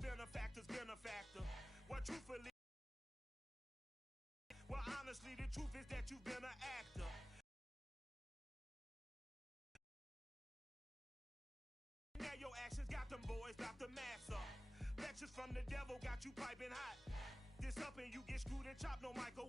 benefactor's benefactor. What truthfully, well, honestly, the truth is that you've been an actor. Now your actions got them boys, got the mass up. Lectures from the devil got you piping hot. This up and you get screwed and chopped, no Michael.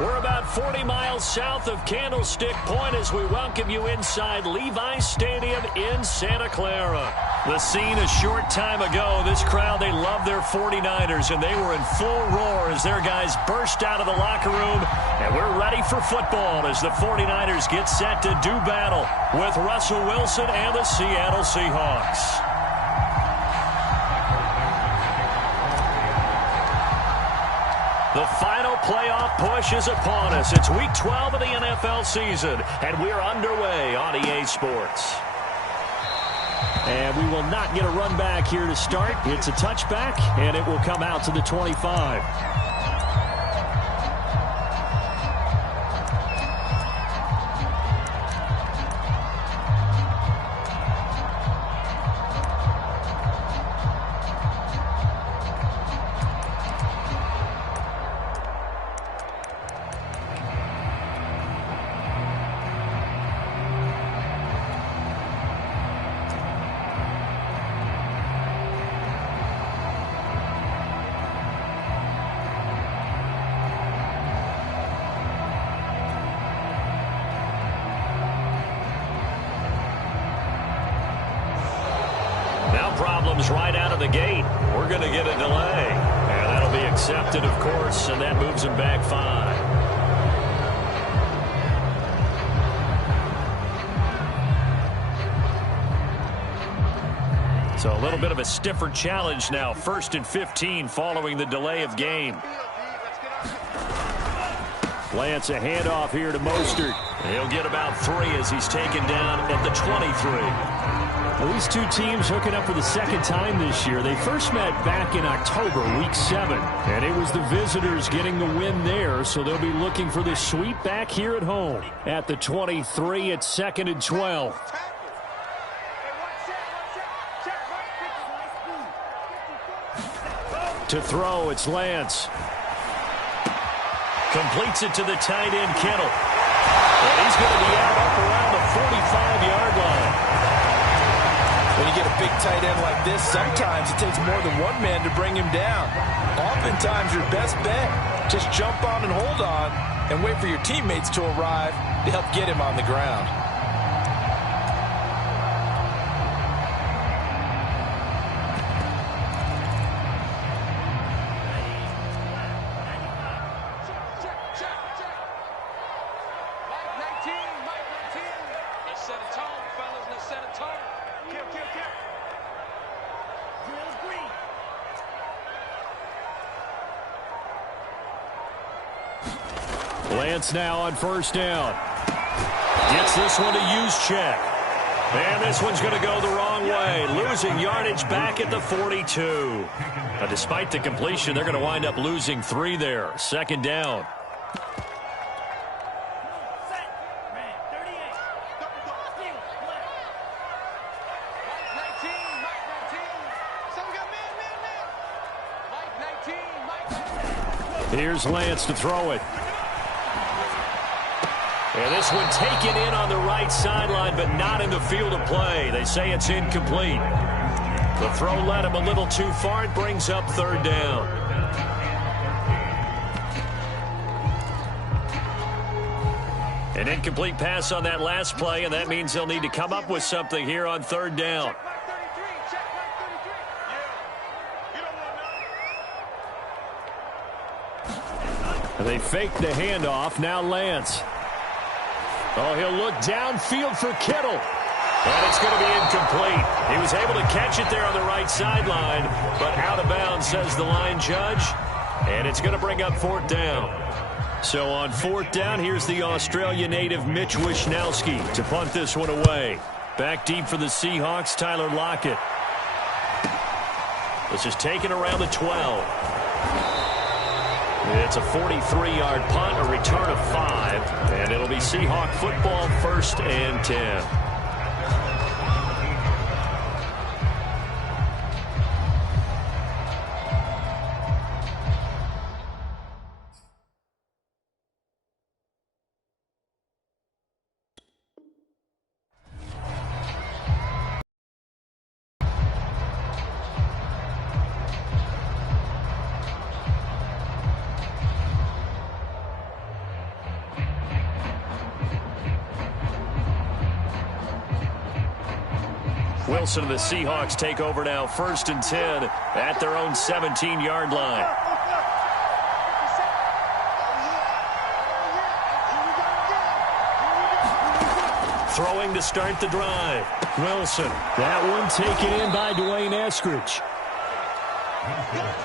We're about 40 miles south of Candlestick Point as we welcome you inside Levi's Stadium in Santa Clara. The scene a short time ago, this crowd, they love their 49ers, and they were in full roar as their guys burst out of the locker room. And we're ready for football as the 49ers get set to do battle with Russell Wilson and the Seattle Seahawks. The final playoff push is upon us. It's Week 12 of the NFL season, and we're underway on EA Sports. And we will not get a run back here to start. It's a touchback, and it will come out to the 25. Problems right out of the gate. We're going to get a delay. And that'll be accepted, of course, and that moves them back 5. So a little bit of a stiffer challenge now. 1st and 15 following the delay of game. Lance, a handoff here to Mostert. He'll get about 3 as he's taken down at the 23. Well, these two teams hooking up for the second time this year. They first met back in October, Week 7. And it was the visitors getting the win there, so they'll be looking for the sweep back here at home. At the 23, it's 2nd and 12. To throw, it's Lance. Completes it to the tight end, Kittle. And he's going to be out up around the 45-yard line. When you get a big tight end like this, sometimes it takes more than one man to bring him down. Oftentimes, your best bet, just jump on and hold on and wait for your teammates to arrive to help get him on the ground. Lance now on 1st down. Gets this one to use check. And this one's going to go the wrong way. Losing yardage back at the 42. But despite the completion, they're going to wind up losing 3 there. 2nd down. Here's Lance to throw it. And this one taken in on the right sideline, but not in the field of play. They say it's incomplete. The throw led him a little too far. It brings up 3rd down. An incomplete pass on that last play, and that means they'll need to come up with something here on 3rd down. And they fake the handoff. Now Lance. Oh, he'll look downfield for Kittle. And it's going to be incomplete. He was able to catch it there on the right sideline, but out of bounds, says the line judge. And it's going to bring up 4th down. So on 4th down, here's the Australia native Mitch Wishnowsky to punt this one away. Back deep for the Seahawks, Tyler Lockett. This is taken around the 12. It's a 43-yard punt, a return of 5, and it'll be Seahawk football 1st and 10. Wilson and the Seahawks take over now, 1st and 10 at their own 17-yard line. Throwing to start the drive. Wilson. That one taken in by Dwayne Eskridge.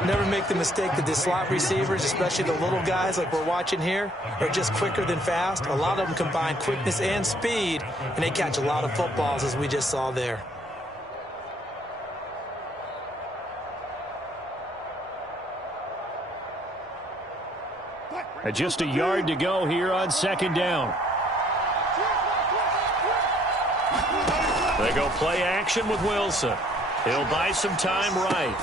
Never make the mistake that the slot receivers, especially the little guys like we're watching here, are just quicker than fast. A lot of them combine quickness and speed, and they catch a lot of footballs, as we just saw there. Just a yard to go here on 2nd down. They go play action with Wilson. He'll buy some time right.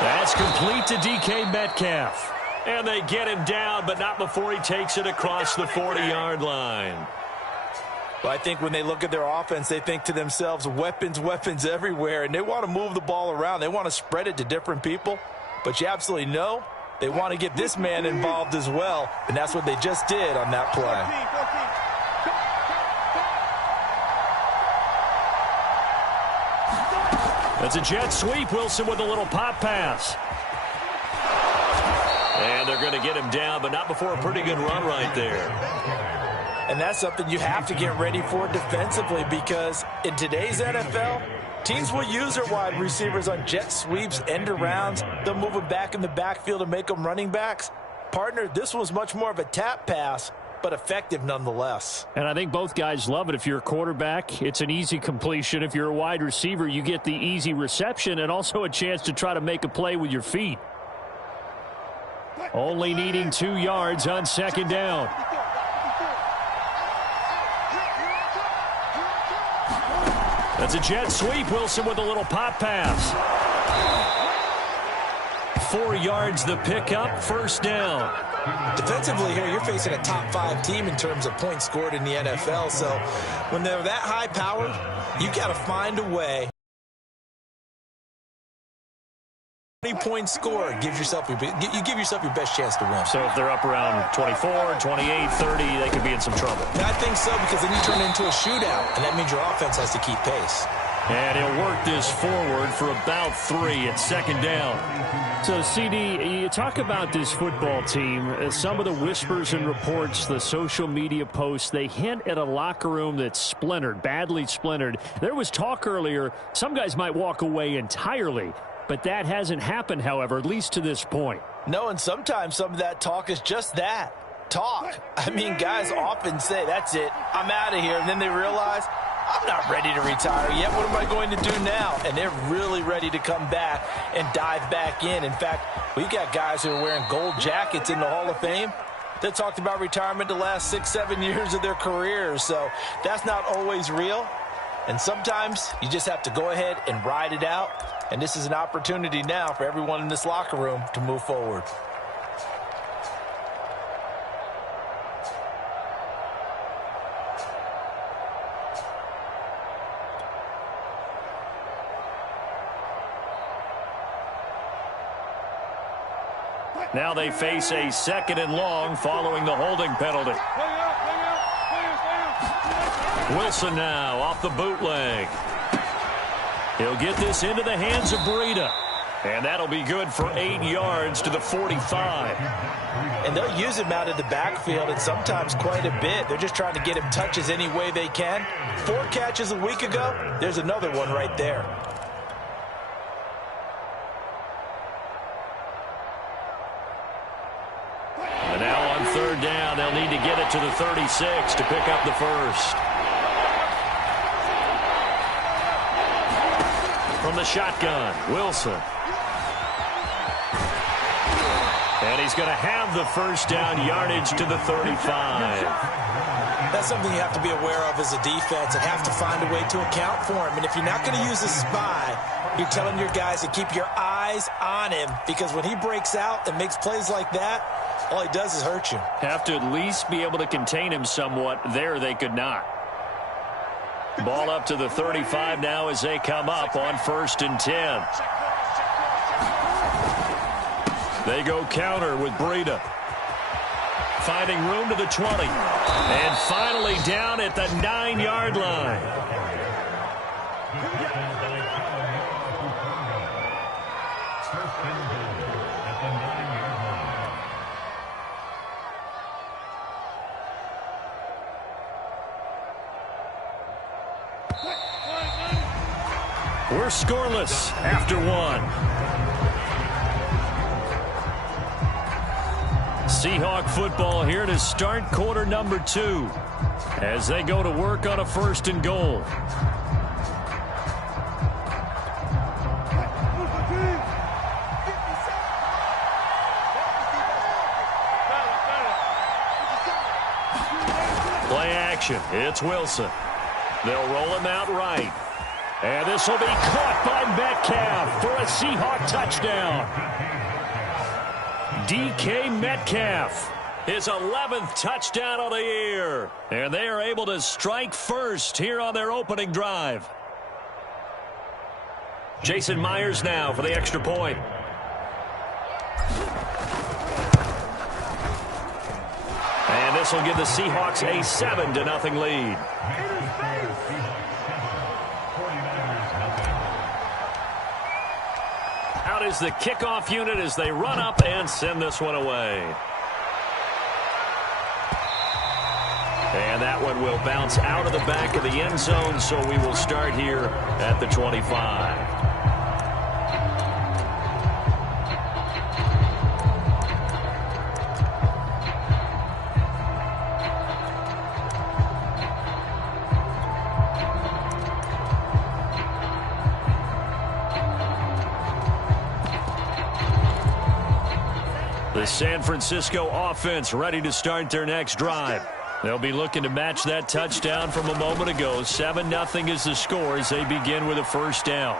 That's complete to DK Metcalf. And they get him down, but not before he takes it across the 40-yard line. Well, I think when they look at their offense, they think to themselves, weapons, weapons everywhere, and they want to move the ball around. They want to spread it to different people. But you absolutely know they want to get this man involved as well, and that's what they just did on that play. That's a jet sweep. Wilson with a little pop pass. And they're going to get him down, but not before a pretty good run right there. And that's something you have to get ready for defensively, because in today's NFL, teams will use their wide receivers on jet sweeps, end arounds. They'll move them back in the backfield and make them running backs. Partner, this was much more of a tap pass, but effective nonetheless. And I think both guys love it. If you're a quarterback, it's an easy completion. If you're a wide receiver, you get the easy reception and also a chance to try to make a play with your feet. Only needing 2 yards on 2nd down. That's a jet sweep. Wilson with a little pop pass. 4 yards the pickup, 1st down. Defensively here, you're facing a top 5 team in terms of points scored in the NFL. So when they're that high powered, you got to find a way. 20 points score gives yourself you give yourself your best chance to win. So if they're up around 24, 28, 30, they could be in some trouble. I think so, because then you turn it into a shootout, and that means your offense has to keep pace. And he'll work this forward for about 3 at 2nd down. So, CD, you talk about this football team. Some of the whispers and reports, the social media posts, they hint at a locker room that's splintered, badly splintered. There was talk earlier, some guys might walk away entirely. But that hasn't happened, however, at least to this point. No, and sometimes some of that talk is just that, talk. I mean, guys often say, that's it, I'm out of here. And then they realize, I'm not ready to retire yet. What am I going to do now? And they're really ready to come back and dive back in. In fact, we've got guys who are wearing gold jackets in the Hall of Fame that talked about retirement the last 6-7 years of their careers. So that's not always real. And sometimes you just have to go ahead and ride it out. And this is an opportunity now for everyone in this locker room to move forward. Now they face a 2nd and long following the holding penalty. Wilson now off the bootleg. He'll get this into the hands of Breida. And that'll be good for 8 yards to the 45. And they'll use him out of the backfield, and sometimes quite a bit. They're just trying to get him touches any way they can. 4 catches a week ago. There's another one right there. And now on 3rd down, they'll need to get it to the 36 to pick up the first. From the shotgun, Wilson. And he's going to have the first down, yardage to the 35. That's something you have to be aware of as a defense and have to find a way to account for him. And if you're not going to use a spy, you're telling your guys to keep your eyes on him, because when he breaks out and makes plays like that, all he does is hurt you. Have to at least be able to contain him somewhat. There they could not. Ball up to the 35 now as they come up on 1st and 10. They go counter with Breida. Finding room to the 20. And finally down at the 9-yard line. We're scoreless after one. Seahawk football here to start quarter number 2 as they go to work on a 1st and goal. Play action. It's Wilson. They'll roll him out right. And this will be caught by Metcalf for a Seahawk touchdown. DK Metcalf, his 11th touchdown of the year. And they are able to strike first here on their opening drive. Jason Myers now for the extra point. And this will give the Seahawks a 7-0 lead. Out is the kickoff unit as they run up and send this one away. And that one will bounce out of the back of the end zone, so we will start here at the 25. The San Francisco offense ready to start their next drive. They'll be looking to match that touchdown from a moment ago. 7-0 is the score as they begin with a 1st down.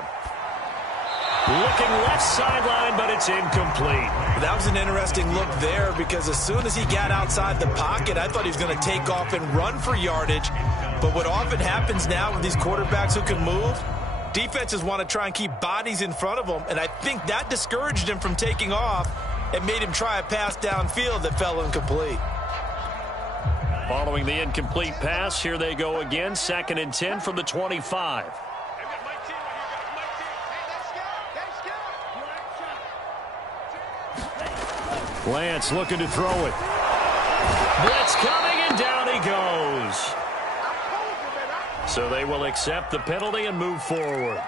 Looking left sideline, but it's incomplete. That was an interesting look there because as soon as he got outside the pocket, I thought he was going to take off and run for yardage. But what often happens now with these quarterbacks who can move, defenses want to try and keep bodies in front of them, and I think that discouraged him from taking off. It made him try a pass downfield that fell incomplete. Following the incomplete pass, here they go again. 2nd and 10 from the 25. Lance looking to throw it. Blitz coming, and down he goes. So they will accept the penalty and move forward.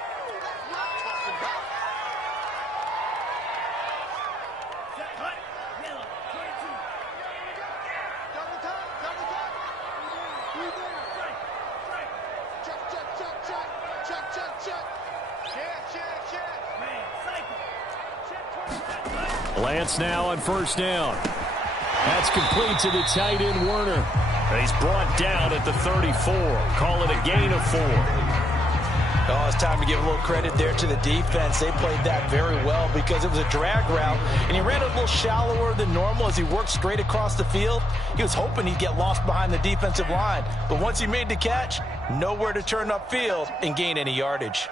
Lance now on 1st down. That's complete to the tight end, Werner. He's brought down at the 34. Call it a gain of 4. Oh, it's time to give a little credit there to the defense. They played that very well because it was a drag route, and he ran a little shallower than normal as he worked straight across the field. He was hoping he'd get lost behind the defensive line, but once he made the catch, nowhere to turn upfield and gain any yardage.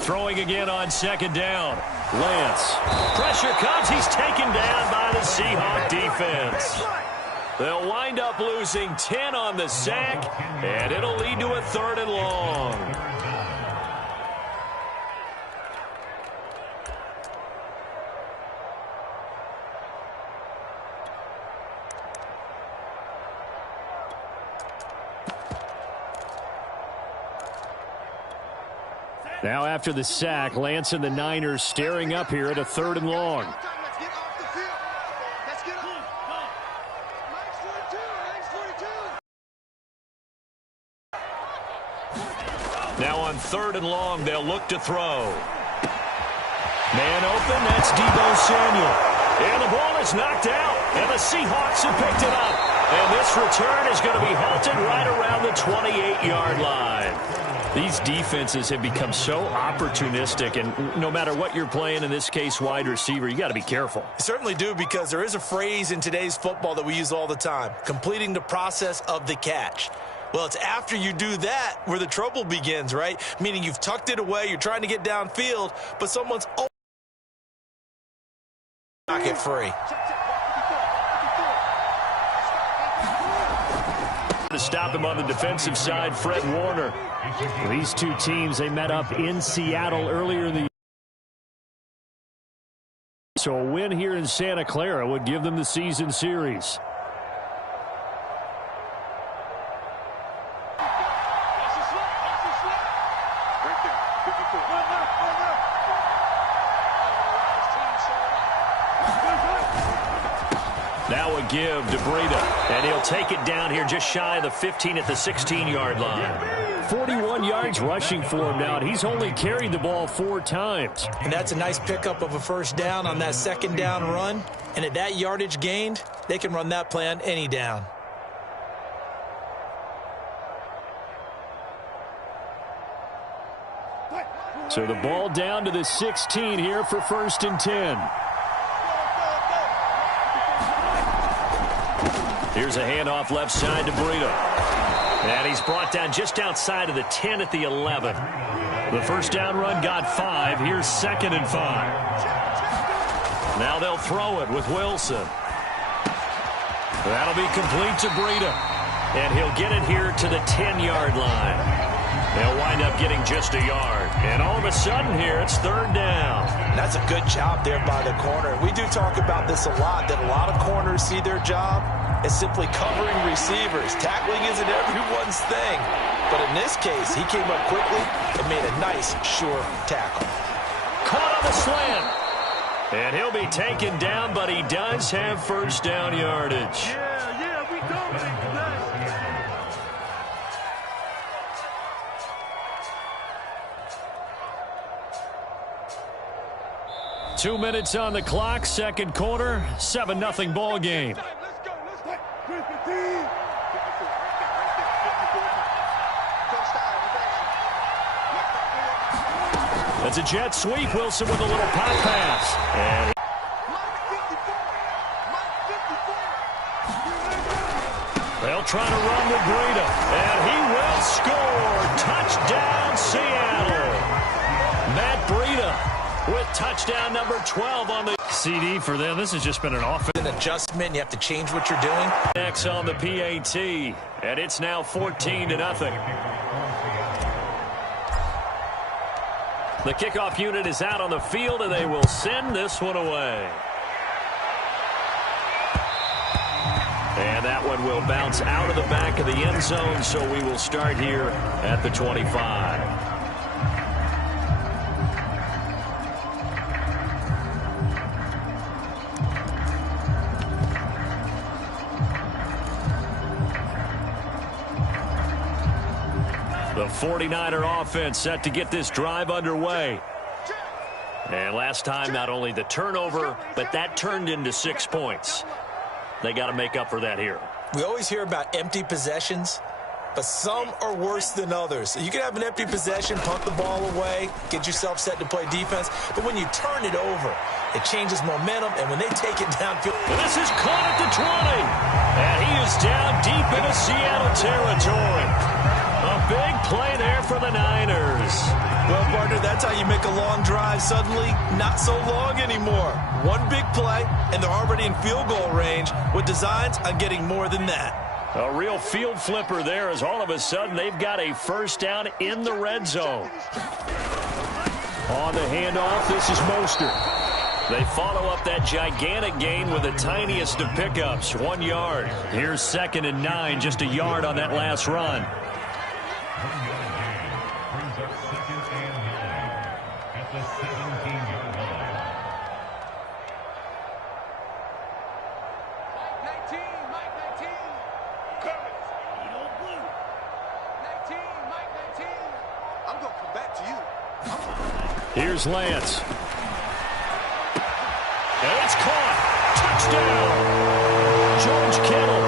Throwing again on 2nd down. Lance. Pressure comes. He's taken down by the Seahawk defense. They'll wind up losing 10 on the sack, and it'll lead to a 3rd and long. Now after the sack, Lance and the Niners staring up here at a 3rd and long. Now on 3rd and long, they'll look to throw. Man open, that's Deebo Samuel. And the ball is knocked out, and the Seahawks have picked it up. And this return is going to be halted right around the 28-yard line. These defenses have become so opportunistic, and no matter what you're playing, in this case wide receiver, you got to be careful. You certainly do, because there is a phrase in today's football that we use all the time, completing the process of the catch. Well, it's after you do that where the trouble begins, right? Meaning you've tucked it away, you're trying to get downfield, but someone's pocket free. To stop him on the defensive side, Fred Warner. These two teams, they met up in Seattle earlier in the year. So a win here in Santa Clara would give them the season series. Now a give to Breida, and he'll take it down here just shy of the 15 at the 16-yard line. 41 yards rushing for him now, and he's only carried the ball 4 times. And that's a nice pickup of a first down on that second down run. And at that yardage gained, they can run that play on any down. So the ball down to the 16 here for 1st and 10. Here's a handoff left side to Breida. And he's brought down just outside of the 10 at the 11. The first down run got 5. Here's 2nd and 5. Now they'll throw it with Wilson. That'll be complete to Breida. And he'll get it here to the 10-yard line. They'll wind up getting just a yard. And all of a sudden here, it's 3rd down. That's a good job there by the corner. We do talk about this a lot, that a lot of corners see their job as simply covering receivers. Tackling isn't everyone's thing. But in this case, he came up quickly and made a nice, sure tackle. Caught on the slant. And he'll be taken down, but he does have first down yardage. Yeah, we dominate tonight. 2 minutes on the clock, second quarter, 7-0 ball game. That's a jet sweep. Wilson with a little pop pass. And they'll try to run with Breida. And he will score. Touchdown, Seattle. Matt Breida with touchdown number 12 on the CD for them. This has just been an offense. An adjustment. You have to change what you're doing. Next on the PAT. And it's now 14-0. The kickoff unit is out on the field, and they will send this one away. And that one will bounce out of the back of the end zone, so we will start here at the 25. The 49er offense set to get this drive underway. And last time, not only the turnover, but that turned into 6 points. They got to make up for that here. We always hear about empty possessions, but some are worse than others. You can have an empty possession, punt the ball away, get yourself set to play defense, but when you turn it over, it changes momentum, and when they take it downfield. This is caught at the 20, and he is down deep into Seattle territory. A big play there for the Niners. Well, partner, that's how you make a long drive suddenly not so long anymore. One big play, and they're already in field goal range with designs on getting more than that. A real field flipper there, as all of a sudden they've got a first down in the red zone. On the handoff, this is Mostert. They follow up that gigantic gain with the tiniest of pickups, 1 yard. Here's 2nd and 9, just a yard on that last run. Here's Lance. And it's caught. Touchdown. George Kittle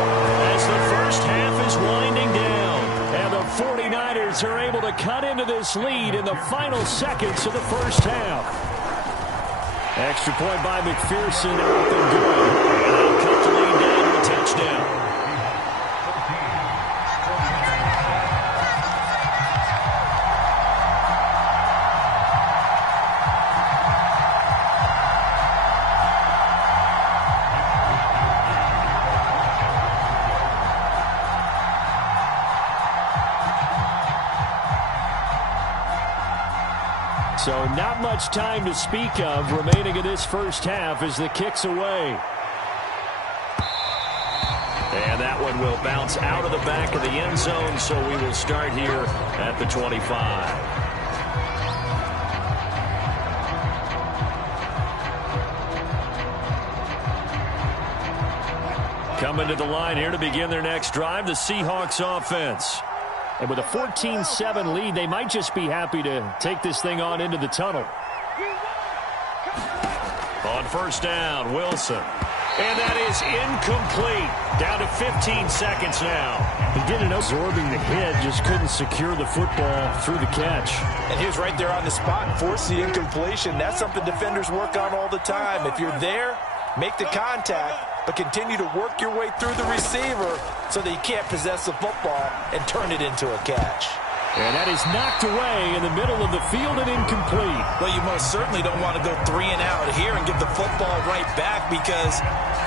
as the first half is winding down. And the 49ers are able to cut into this lead in the final seconds of the first half. Extra point by McPherson. Everything good. And they'll cut the lead down to a touchdown. So not much time to speak of remaining in this first half as the kick's away. And that one will bounce out of the back of the end zone, so we will start here at the 25. Coming to the line here to begin their next drive, the Seahawks offense. And with a 14-7 lead, they might just be happy to take this thing on into the tunnel. On first down, Wilson. And that is incomplete. Down to 15 seconds now. He did it absorbing the hit, just couldn't secure the football through the catch. And he was right there on the spot and forced the incompletion. That's something defenders work on all the time. If you're there, make the contact, but continue to work your way through the receiver so that you can't possess the football and turn it into a catch. And that is knocked away in the middle of the field and incomplete. Well, you most certainly don't want to go 3 and out here and give the football right back because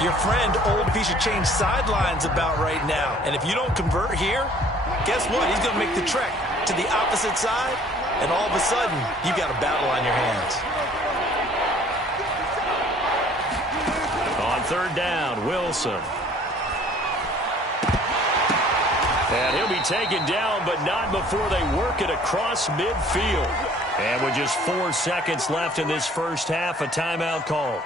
your friend, old piece of change sidelines about right now. And if you don't convert here, guess what? He's going to make the trek to the opposite side, and all of a sudden, you've got a battle on your hands. On third down, Wilson. And he'll be taken down, but not before they work it across midfield. And with just 4 seconds left in this first half, a timeout call.